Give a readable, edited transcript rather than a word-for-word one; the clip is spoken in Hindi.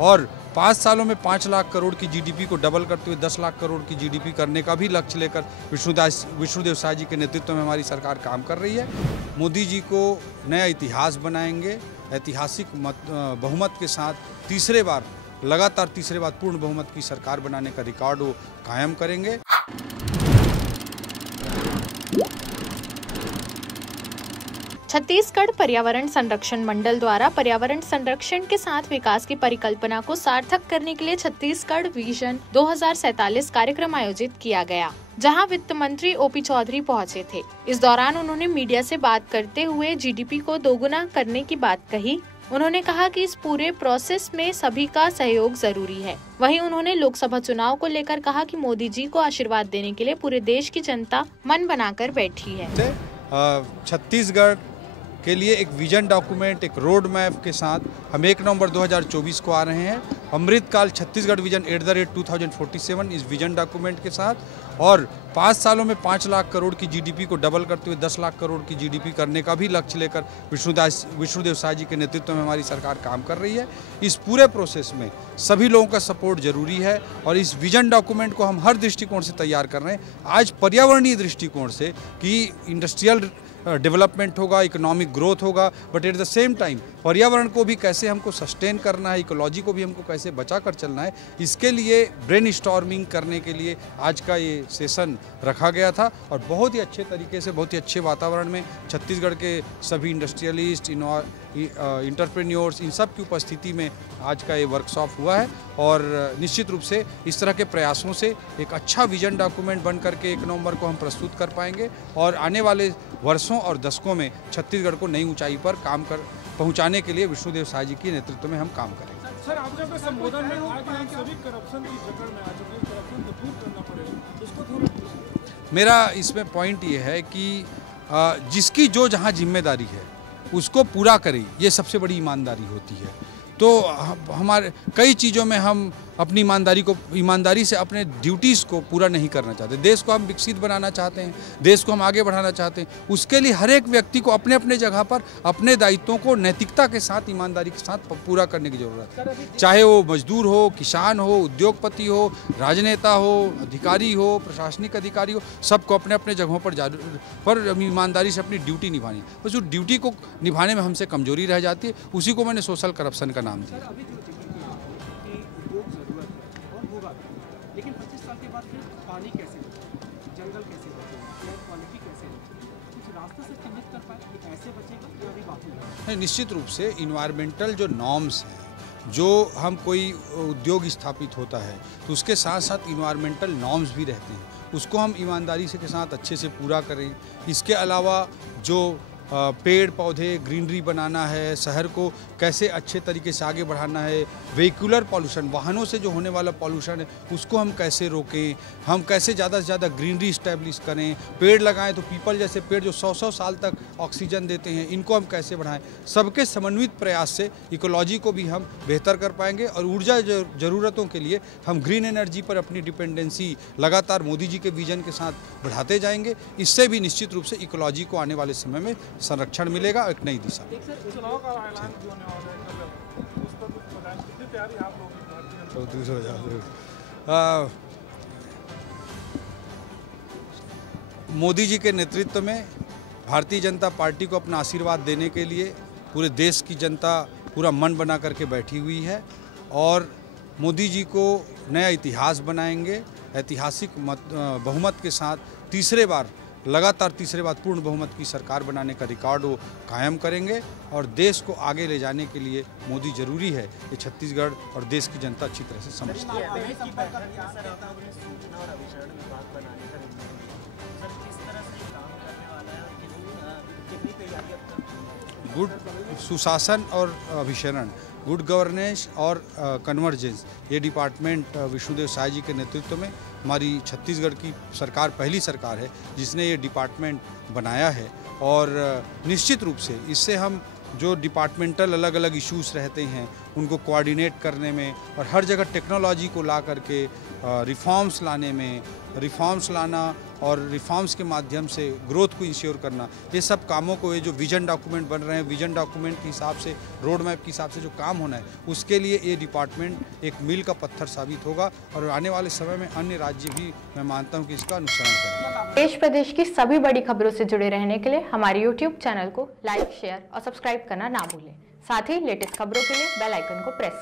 और 5 सालों में 5 लाख करोड़ की जीडीपी को डबल करते हुए 10 लाख करोड़ की जीडीपी करने का भी लक्ष्य लेकर विष्णुदेव साय जी के नेतृत्व में हमारी सरकार काम कर रही है। मोदी जी को नया इतिहास बनाएंगे, ऐतिहासिक बहुमत के साथ लगातार तीसरे बार पूर्ण बहुमत की सरकार बनाने का रिकॉर्ड वो कायम करेंगे। छत्तीसगढ़ पर्यावरण संरक्षण मंडल द्वारा पर्यावरण संरक्षण के साथ विकास की परिकल्पना को सार्थक करने के लिए छत्तीसगढ़ विजन 2047 कार्यक्रम आयोजित किया गया, जहां वित्त मंत्री ओपी चौधरी पहुंचे थे। इस दौरान उन्होंने मीडिया से बात करते हुए जीडीपी को दोगुना करने की बात कही। उन्होंने कहा कि इस पूरे प्रोसेस में सभी का सहयोग जरूरी है। वहीं उन्होंने लोकसभा चुनाव को लेकर कहा कि मोदी जी को आशीर्वाद देने के लिए पूरे देश की जनता मन बनाकर बैठी है। छत्तीसगढ़ के लिए एक विजन डॉक्यूमेंट, एक रोड मैप के साथ हम 1 नवंबर 2024 को आ रहे हैं। अमृतकाल छत्तीसगढ़ विजन @2047 इस विजन डॉक्यूमेंट के साथ, और 5 सालों में 5 लाख करोड़ की जीडीपी को डबल करते हुए 10 लाख करोड़ की जीडीपी करने का भी लक्ष्य लेकर विष्णुदेव साय जी के नेतृत्व में हमारी सरकार काम कर रही है। इस पूरे प्रोसेस में सभी लोगों का सपोर्ट जरूरी है और इस विजन डॉक्यूमेंट को हम हर दृष्टिकोण से तैयार कर रहे हैं। आज पर्यावरणीय दृष्टिकोण से कि इंडस्ट्रियल डेवलपमेंट होगा, इकोनॉमिक ग्रोथ होगा, but at the same time पर्यावरण को भी कैसे हमको सस्टेन करना है, इकोलॉजी को भी हमको कैसे बचा कर चलना है, इसके लिए ब्रेनस्टॉर्मिंग करने के लिए आज का ये सेशन रखा गया था। और बहुत ही अच्छे तरीके से, बहुत ही अच्छे वातावरण में छत्तीसगढ़ के सभी इंडस्ट्रियलिस्ट, इंटरप्रेन्योर्स, इन सब की उपस्थिति में आज का ये वर्कशॉप हुआ है। और निश्चित रूप से इस तरह के प्रयासों से एक अच्छा विजन डॉक्यूमेंट बन करके 1 नवंबर को हम प्रस्तुत कर पाएंगे और आने वाले वर्षों और दशकों में छत्तीसगढ़ को नई ऊंचाई पर पहुंचाने के लिए विष्णुदेव साय जी के नेतृत्व में हम काम करेंगे। सर, आपने अपने संबोधन में कहा कि हम सभी करप्शन की जकड़ में आ चुके हैं, करप्शन को दूर करना पड़ेगा, उसको थोड़ा। मेरा इसमें पॉइंट ये है कि जिसकी जो जहाँ जिम्मेदारी है उसको पूरा करें, ये सबसे बड़ी ईमानदारी होती है। तो हमारे कई चीज़ों में हम अपनी ईमानदारी से अपने ड्यूटीज़ को पूरा नहीं करना चाहते। देश को हम विकसित बनाना चाहते हैं, देश को हम आगे बढ़ाना चाहते हैं। उसके लिए हर एक व्यक्ति को अपने अपने जगह पर अपने दायित्वों को नैतिकता के साथ, ईमानदारी के साथ पूरा करने की ज़रूरत है। चाहे वो मजदूर हो, किसान हो, उद्योगपति हो, राजनेता हो, अधिकारी हो, प्रशासनिक अधिकारी हो, सबको अपने अपने जगहों पर ईमानदारी से अपनी ड्यूटी निभानी है। बस उस ड्यूटी को निभाने में हमसे कमजोरी रह जाती है, उसी को मैंने सोशल करप्शन का नाम दिया। लेकिन 25 साल के बाद फिर पानी कैसे बचेगा, जंगल कैसे बचेगा, एयर क्वालिटी कैसे बचेगा, कुछ रास्ते से चिन्हित कर पाए ऐसे बचेगा या अभी बाकी है? निश्चित रूप से इन्वायरमेंटल जो नॉर्म्स हैं, जो हम कोई उद्योग स्थापित होता है तो उसके साथ साथ इन्वायरमेंटल नॉर्म्स भी रहते हैं, उसको हम ईमानदारी से के साथ अच्छे से पूरा करें। इसके अलावा जो पेड़ पौधे, ग्रीनरी बनाना है, शहर को कैसे अच्छे तरीके से आगे बढ़ाना है, वेहिकुलर पॉल्यूशन, वाहनों से जो होने वाला पॉल्यूशन है उसको हम कैसे रोकें, हम कैसे ज़्यादा से ज़्यादा ग्रीनरी इस्टेब्लिश करें, पेड़ लगाएं तो पीपल जैसे पेड़ जो 100-100 साल तक ऑक्सीजन देते हैं, इनको हम कैसे बढ़ाएं। सबके समन्वित प्रयास से इकोलॉजी को भी हम बेहतर कर पाएंगे और ऊर्जा ज़रूरतों के लिए हम ग्रीन एनर्जी पर अपनी डिपेंडेंसी लगातार मोदी जी के विजन के साथ बढ़ाते जाएंगे। इससे भी निश्चित रूप से इकोलॉजी को आने वाले समय में संरक्षण मिलेगा, एक नई दिशा। चुनाव का ऐलान जो होने वाला है कल, उस पर कुछ बताएं, कितनी तैयारी आप लोगों की? मोदी जी के नेतृत्व में भारतीय जनता पार्टी को अपना आशीर्वाद देने के लिए पूरे देश की जनता पूरा मन बना करके बैठी हुई है और मोदी जी को नया इतिहास बनाएंगे, ऐतिहासिक बहुमत के साथ लगातार तीसरे बार पूर्ण बहुमत की सरकार बनाने का रिकॉर्ड वो कायम करेंगे और देश को आगे ले जाने के लिए मोदी जरूरी है। ये छत्तीसगढ़ और देश की जनता अच्छी तरह से समझती है। गुड सुशासन और अभिसरण, गुड गवर्नेंस और कन्वर्जेंस, ये डिपार्टमेंट विष्णुदेव साय जी के नेतृत्व में हमारी छत्तीसगढ़ की सरकार पहली सरकार है जिसने ये डिपार्टमेंट बनाया है। और निश्चित रूप से इससे हम जो डिपार्टमेंटल अलग अलग इश्यूज़ रहते हैं उनको कोऑर्डिनेट करने में और हर जगह टेक्नोलॉजी को ला करके रिफॉर्म्स लाने में रिफॉर्म्स लाना और रिफॉर्म्स के माध्यम से ग्रोथ को इंश्योर करना, ये सब कामों को, ये जो विजन डॉक्यूमेंट बन रहे हैं, विजन डॉक्यूमेंट के हिसाब से, रोड मैप के हिसाब से जो काम होना है, उसके लिए ये डिपार्टमेंट एक मील का पत्थर साबित होगा और आने वाले समय में अन्य राज्य भी मैं मानता हूँ कि इसका अनुसरण करेंगे। देश प्रदेश की सभी बड़ी खबरों से जुड़े रहने के लिए हमारे YouTube चैनल को लाइक, शेयर और सब्सक्राइब करना ना भूलें। साथ ही लेटेस्ट खबरों के लिए बेल आइकन को प्रेस